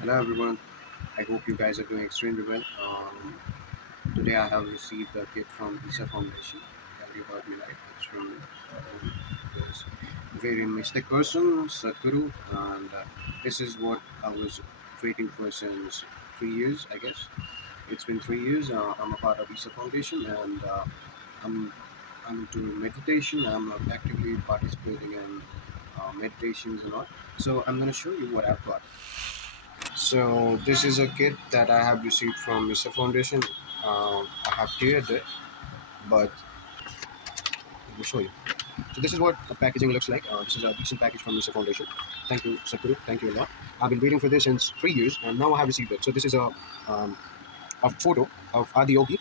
Hello everyone. I hope you guys are doing extremely well. Today I have received a gift from Isha Foundation. Have you heard me right? It's from this very mystic person, Sadguru, and this is what I was waiting for since 3 years, I guess. It's been 3 years. I'm a part of Isha Foundation, and I'm I'm into meditation. I'm actively participating in meditations and all. So I'm gonna show you what I've got. So this is a kit that I have received from Mr. Foundation. I have cleared it, but let me show you. So this is what the packaging looks like. This is a decent package from Mr. Foundation. Thank you, Sakuru. Thank you a lot. I've been waiting for this since 3 years, and now I have received it. So this is um, a photo of Adiyogi.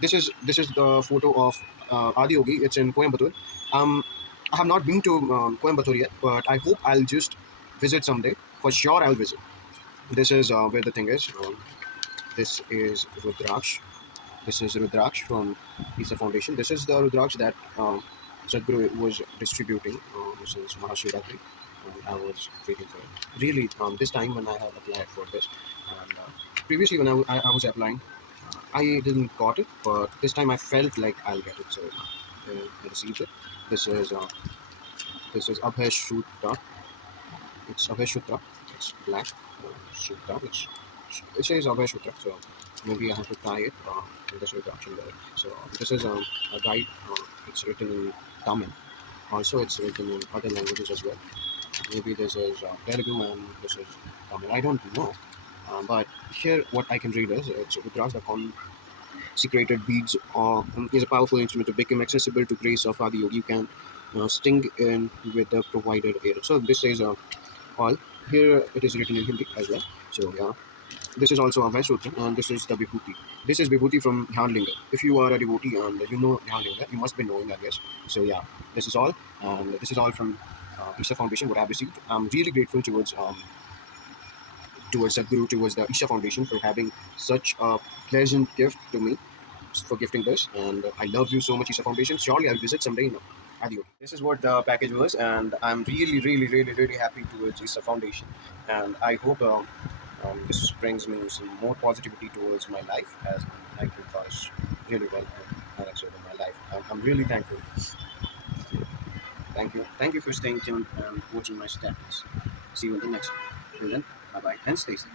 This is the photo of Adiyogi. It's in Coimbatore. Um, I have not been to Coimbatore yet, but I hope I'll just visit someday. For sure, I'll visit. This is where the thing is. This is Rudraksh. This is Rudraksh from Isha Foundation. This is the Rudraksh that Sadguru was distributing since Mahashivratri. I was waiting for it. Really, this time when I have applied for this, and previously when I was applying, I didn't got it, but this time I felt like I'll get it, so I received it. This is uh, this is Abhay Shutra. It's Abhay Shutra. It's black Shutra. It says Abhay Shutra, so maybe I have to tie it in this reduction there. So this is a guide. It's written in Tamil. Also, it's written in other languages as well. Maybe this is Telugu and this is Tamil. I don't know. But here, what I can read is it's Rudra's the consecrated beads is a powerful instrument to become accessible to grace of Adi Yogi. You can sting in with the provided air. So this says all. Here it is written in Hindi as well. So yeah, this is also a Vaisutra and this is the Vibhuti. This is Vibhuti from Dhyanlinga. If you are a devotee and you know Dhyanlinga, you must be knowing, I guess. So yeah, this is all, and this is all from Isha Foundation. What I've received, I'm really grateful towards Sadhguru, towards the Isha Foundation for having such a pleasant gift to me, for gifting this. And I love you so much, Isha Foundation. Surely I'll visit someday. No, adios. This is what the package was, and I'm really, really, really, really happy towards Isha Foundation, and I hope. This brings me some more positivity towards my life as I can flourish really well and actually in my life. I'm really thankful. Thank you. Thank you for staying tuned and watching my steps. See you in the next one. Till then, bye bye and stay safe.